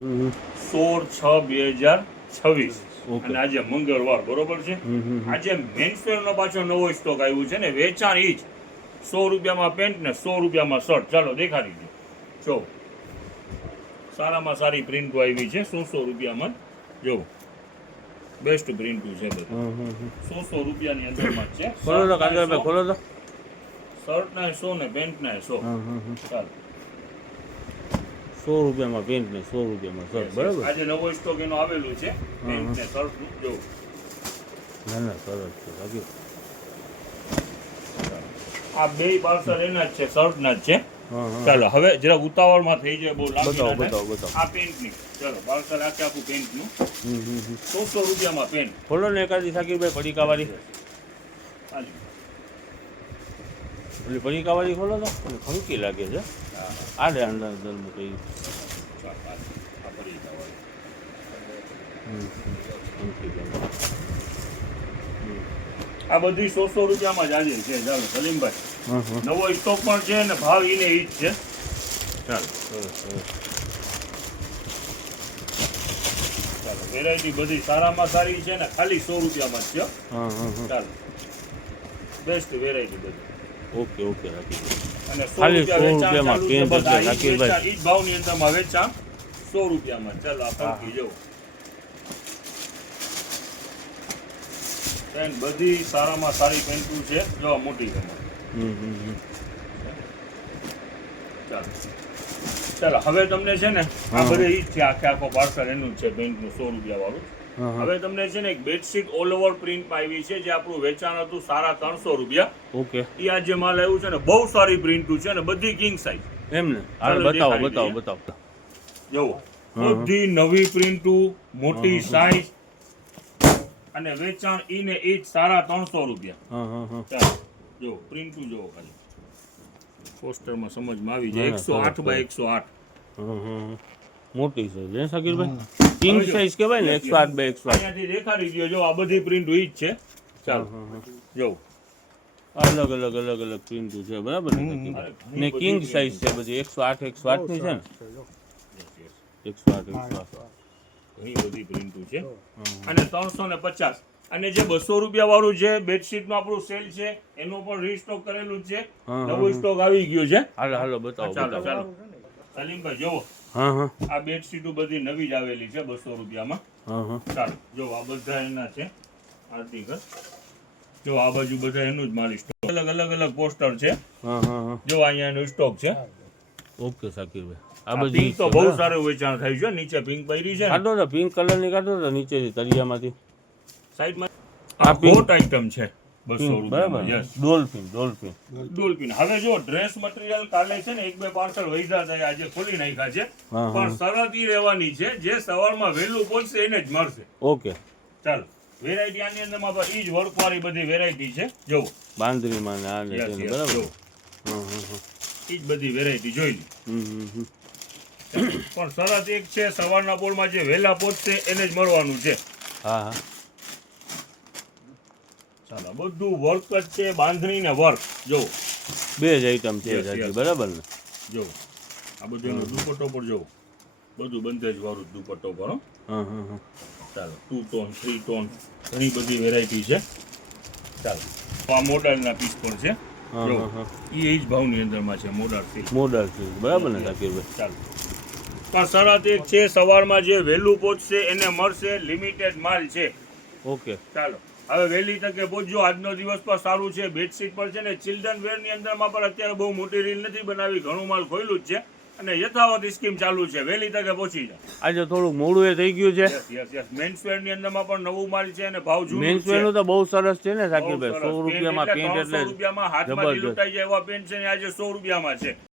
16/6/2026 અને આજે મંગળવાર બરોબર છે. આજે મેન્સવેરનો પાછો નવો સ્ટોક આવ્યો છે ને વેચાણ ઈ જ 100 રૂપિયામાં પેન્ટ ને 100 રૂપિયામાં શર્ટ. ચાલો દેખાડી દો. જો સારામાં સારી પ્રિન્ટ આવી છે 100 રૂપિયામાં. જો બેસ્ટ પ્રિન્ટ છે બધું 100 રૂપિયાની અંદરમાં જ છે. ખોલો તો કાંદરભાઈ, ખોલો તો. શર્ટ ના 100 ને પેન્ટ ના 100. ચાલો 100 રૂપિયામાં પેન્ટ ને 100 રૂપિયામાં શર્ટ, બરાબર. આજે નવો સ્ટોક એનો આવેલું છે પેન્ટ ને શર્ટ નું. જો ના ના, સરસ છે બાકી. આ બે પાર્સલ એના જ છે, શર્ટ ના જ છે. ચાલો હવે જરા ઉતાવળમાં થઈ જાય, બહુ લાંબી ના થાય. બતાવો. આ પેન્ટ ની ચાલો પાર્સલ આખું પેન્ટ નું 100 રૂપિયામાં પેન્ટ. ખોલો ને એકાદી સાકીરભાઈ પડીકાવાળી. ઓલી પડીકાવાળી ખોલો તો ખંકી લાગે છે. આ લે અંદર અંદર મૂકી. આ બધી 100 રૂપિયામાં જ આજે છે. ચાલો સલીમભાઈ, નવો સ્ટોક પણ છે ને ભાવ ઈને ઈ જ છે. ચાલો ચાલો વેરાયટી બધી સારામાં સારી છે ને ખાલી 100 રૂપિયામાં જ છે. ચાલો બેસ્ટ વેરાયટી બધી. ઓકે ઓકે રાખી અને 100 ખાલી 100 રૂપિયા રૂપિયામાં પેન્ટ વેચાણ છે રાખીભાઈ. ઈ જ ભાવની અંદરમાં વેચાણ 100 રૂપિયામાં. ચાલો આ પંક્તિ જો પેન્ટ બધી સારામાં સારી પેન્ટું છે. જો મોટી કમર. ચાલો હવે તમને છે ને આ બધે ઈ જ છે, આખો પાર્સલ એનું જ છે પેન્ટનું 100 રૂપિયા વાળું. હવે તમને છે ને એક બેડશીટ ઓલ ઓવર પ્રિન્ટમાં આવી છે, જે આપણું વેચાણ હતું 350 રૂપિયા. ઓકે. એ આ જે માલ આવ્યું છે ને બહુ સારી પ્રિન્ટું છે ને બધી કિંગ સાઈઝ. એમ ને? હાલ બતાવો. જુઓ બધી નવી પ્રિન્ટું, મોટી સાઈઝ અને વેચાણ ઈ ને ઈ જ 350 રૂપિયા. ચાલો જો પ્રિન્ટું જોવો ખાલી, પોસ્ટરમાં સમજમાં આવી જાય. 108 x 108 મોટી સાઈઝ હે સાકીરભાઈ? કિંગ સાઈઝ કહેવાય ને, 108 x 108. અહીંયાથી દેખાડી દો. જો આ બધી પ્રિન્ટ ઈ જ છે. ચાલો જો અલગ અલગ પ્રિન્ટું છે, બરાબર ને કિંગ સાઈઝ છે બધી. 108 x 108 ની છે ને? 108 x 108 ઘણી બધી પ્રિન્ટું છે. અને 350 અને જે 200 રૂપિયા વાળું છે બેડશીટ નું આપણું સેલ છે, એનું પણ રીસ્ટોક કરેલું છે. નવો સ્ટોક આવી ગયો છે. હાલો બતાવો. ચાલો સલીમભાઈ જોવો આ બેડશીટો બધી નવી જ આવેલી છે 200 રૂપિયામાં. ચાલો જો આ બધા એના છે આર્ટિકલ. જો આ બાજુ બધા એનું જ માલ સ્ટોક. અલગ પોસ્ટર છે. જો અહીંયા એનો સ્ટોક છે. ઓકે સાકીરભાઈ. આ બધી તો બહુ સારું વેચાણ થાય છે. નીચે પિંક પહેરી છે. કાઢો તો પિંક કલર ની કાઢો તો નીચેથી તળિયામાંથી સાઈડમાં આ હોટ આઈટમ છે 200 રૂપિયામાં. Yes dolphin. હવે જો ડ્રેસ મટીરીયલ કાલે છે ને 1-2 પાર્સલ વૈધા થાય, આજે ખોલી નાખ્યા છે. પણ શરત ઈ રહેવાની છે, જે સવારમાં વહેલું પહોંચશે એને જ મળશે. ઓકે ચાલો વેરાયટી આની અંદરમાં પણ ઈ જ વર્ક વાળી બધી વેરાયટી છે. જો બાંધણીમાં ને આ ને તેને, બરાબર. ઈ જ બધી વેરાયટી જોઈ લી. પણ શરત એક છે, સવારના પોળમાં જે વહેલા પહોંચશે એને જ મળવાનું છે. હા ચાલો બધું વર્ક જ છે, બાંધણી ને વર્ક. જો બે જ આઈટમ છે બરાબર ને? જો આ બધું એનો દુપટ્ટો પર જો બધું બંધેજ વાળું દુપટ્ટો પર. ચાલો 2 ટોન 3 ટોન ઘણી બધી વેરાયટી છે. ચાલો આ મોડલના પીસ પણ છે. જો એ જ ભાવની અંદરમાં છે. મોડલ સિલ્ક બરાબર ને સાકીરભાઈ? ચાલો પણ શરત એક છે, સવારમાં જે વહેલું પહોંચશે એને મળશે. લિમિટેડ માલ છે. ઓકે. ચાલો હવે વહેલી તકે પહોંચજો. આજનો દિવસ પણ સારું છે. બેડશીટ પર છે ને ચિલ્ડ્રન વેર ની અંદરમાં પણ અત્યારે બહુ મોટી રીલ નથી બનાવી, ઘણું માલ ખોયલું જ છે અને યથાવત સ્કીમ ચાલુ છે. વહેલી તકે પહોંચી જાય. આજે થોડુંક મોડું એ થઈ ગયું છે. યસ મેન્સ વેર ની અંદરમાં પણ નવું માલ છે અને ભાવ જૂનું છે. મેન્સ વેર નું તો બહુ સરસ છે ને સાકીરભાઈ? 100 રૂપિયામાં પેન્ટ એટલે 100 રૂપિયામાં હાથમાંથી લૂંટાઈ જાય એવા પેન્ટ છે ને આજે 100 રૂપિયામાં છે.